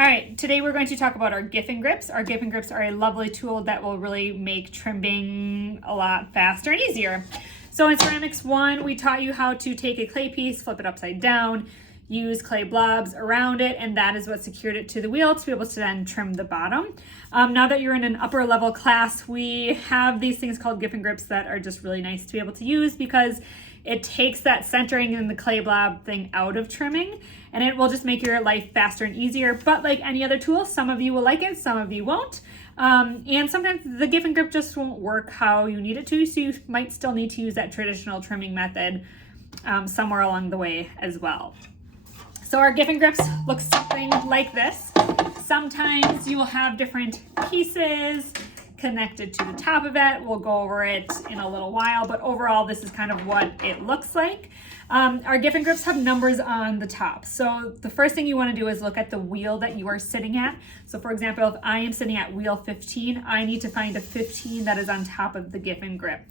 All right, today we're going to talk about our Giffin Grips. Our Giffin Grips are a lovely tool that will really make trimming a lot faster and easier. So in Ceramics 1, we taught you how to take a clay piece, flip it upside down, use clay blobs around it, and that is what secured it to the wheel to be able to then trim the bottom. Now that you're in an upper level class, we have these things called Giffin Grips that are just really nice to be able to use because it takes that centering and the clay blob thing out of trimming, and it will just make your life faster and easier. But like any other tool, some of you will like it, some of you won't. And sometimes the Giffin Grip just won't work how you need it to, so you might still need to use that traditional trimming method somewhere along the way as well. So our Giffin Grips look something like this. Sometimes you will have different pieces connected to the top of it. We'll go over it in a little while, but overall this is kind of what it looks like. Our Giffin Grips have numbers on the top. So the first thing you want to do is look at the wheel that you are sitting at. So for example, if I am sitting at wheel 15, I need to find a 15 that is on top of the Giffin Grip.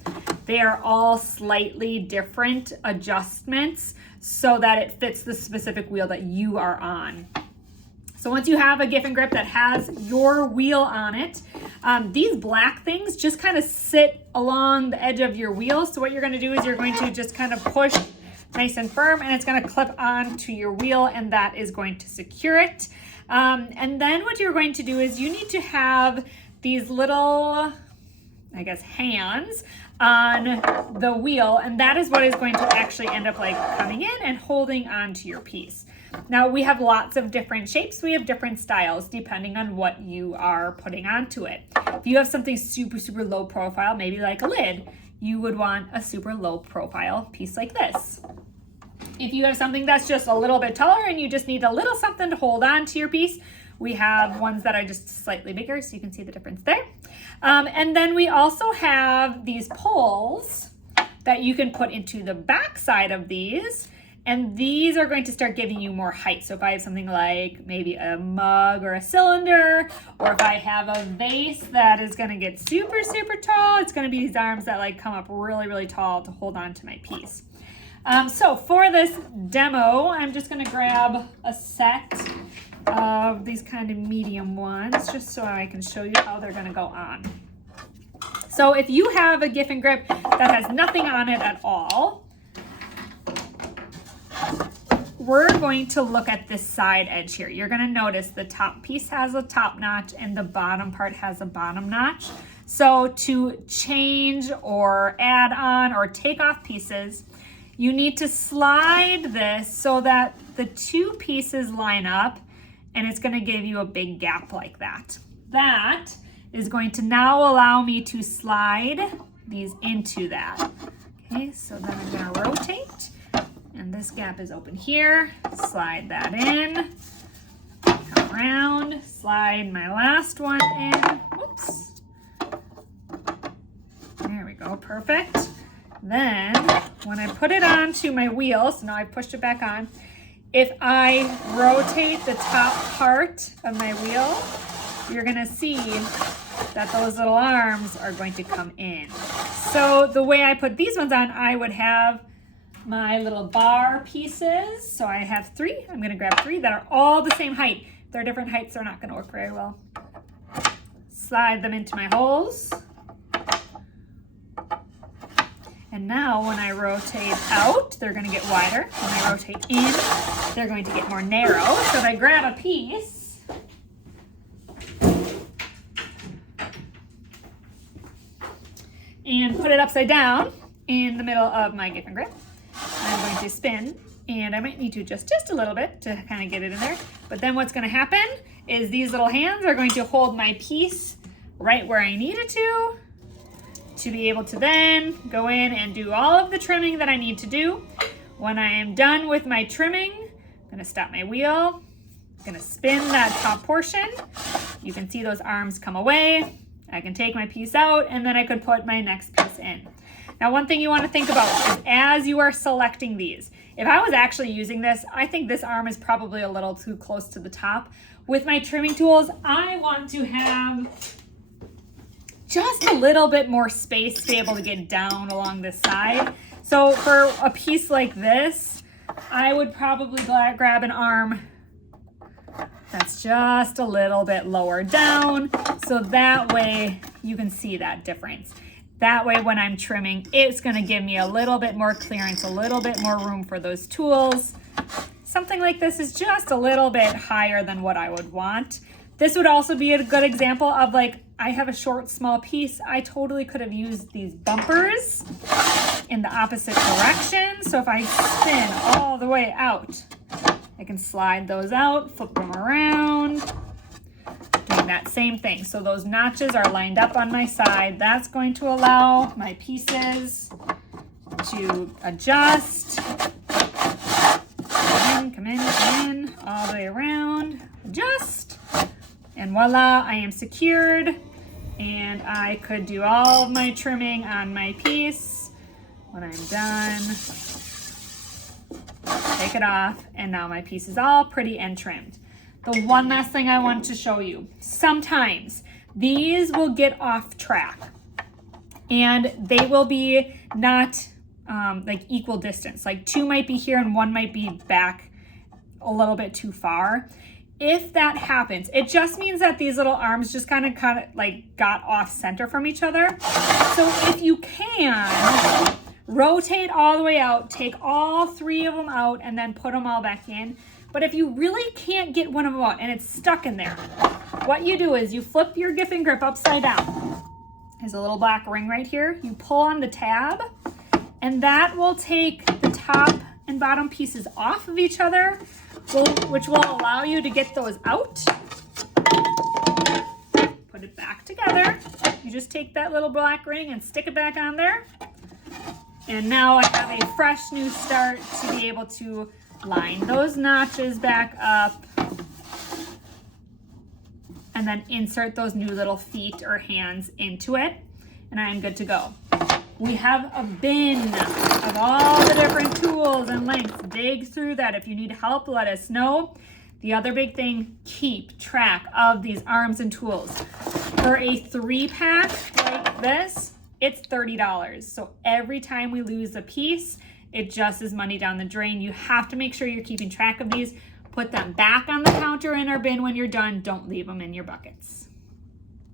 They are all slightly different adjustments so that it fits the specific wheel that you are on. So once you have a Giffin Grip that has your wheel on it, these black things just kind of sit along the edge of your wheel. So what you're going to do is you're going to just kind of push nice and firm, and it's going to clip onto your wheel, and that is going to secure it. And then what you're going to do is you need to have these little, I guess, hands on the wheel, and that is what is going to actually end up like coming in and holding onto your piece. Now we have lots of different shapes, we have different styles depending on what you are putting onto it. If you have something super low profile, maybe like a lid, you would want a super low profile piece like this. If you have something that's just a little bit taller and you just need a little something to hold on to your piece, we have ones that are just slightly bigger, so you can see the difference there. And then we also have these poles that you can put into the back side of these, and these are going to start giving you more height. So if I have something like maybe a mug or a cylinder, or if I have a vase that is going to get super tall, it's going to be these arms that like come up really tall to hold on to my piece. So for this demo, I'm just going to grab a set of these kind of medium ones just so I can show you how they're going to go on. So if you have a Giffin Grip that has nothing on it at all, we're going to look at this side edge here. You're going to notice the top piece has a top notch and the bottom part has a bottom notch. So to change or add on or take off pieces, you need to slide this so that the two pieces line up, and it's going to give you a big gap like that. That is going to now allow me to slide these into that. Okay, so then I'm going to rotate, and this gap is open here. Slide that in, come around, slide my last one in. Whoops. There we go, perfect. Then when I put it onto my wheel, so now I pushed it back on, if I rotate the top part of my wheel, you're gonna see that those little arms are going to come in. So the way I put these ones on, I would have my little bar pieces. So I have three. I'm gonna grab three that are all the same height. If they're different heights, they're not gonna work very well. Slide them into my holes. And now when I rotate out, they're going to get wider. When I rotate in, they're going to get more narrow. So if I grab a piece, and put it upside down in the middle of my Giffin Grip, I'm going to spin, and I might need to just a little bit to kind of get it in there. But then what's going to happen is these little hands are going to hold my piece right where I need it to be able to then go in and do all of the trimming that I need to do. When I am done with my trimming, I'm gonna stop my wheel, I'm gonna spin that top portion. You can see those arms come away. I can take my piece out, and then I could put my next piece in. Now, one thing you wanna think about is as you are selecting these, if I was actually using this, I think this arm is probably a little too close to the top. With my trimming tools, I want to have just a little bit more space to be able to get down along this side. So for a piece like this, I would probably grab an arm That's just a little bit lower down, so that way you can see that difference. That way when I'm trimming, it's gonna give me a little bit more clearance, a little bit more room for those tools. Something like this is just a little bit higher than what I would want. This would also be a good example of, like, I have a short, small piece. I totally could have used these bumpers in the opposite direction. So if I spin all the way out, I can slide those out, flip them around, doing that same thing. So those notches are lined up on my side. That's going to allow my pieces to adjust. Come in, all the way around, adjust, and voila, I am secured. And I could do all of my trimming on my piece. When I'm done, take it off, and now my piece is all pretty and trimmed. The one last thing I want to show you, sometimes these will get off track and they will be not like equal distance. Like two might be here and one might be back a little bit too far. If that happens, it just means that these little arms just kind of like got off center from each other. So if you can, rotate all the way out, take all three of them out, and then put them all back in. But if you really can't get one of them out and it's stuck in there, what you do is you flip your Giffin Grip upside down. There's a little black ring right here. You pull on the tab, and that will take the top and bottom pieces off of each other, which will allow you to get those out. Put it back together. You just take that little black ring and stick it back on there. And now I have a fresh new start to be able to line those notches back up and then insert those new little feet or hands into it, and I am good to go. We have a bin of all the different tools and lengths. Dig through that. If you need help, let us know. The other big thing, keep track of these arms and tools. For a 3-pack like this, it's $30. So every time we lose a piece, it just is money down the drain. You have to make sure you're keeping track of these. Put them back on the counter in our bin when you're done. Don't leave them in your buckets.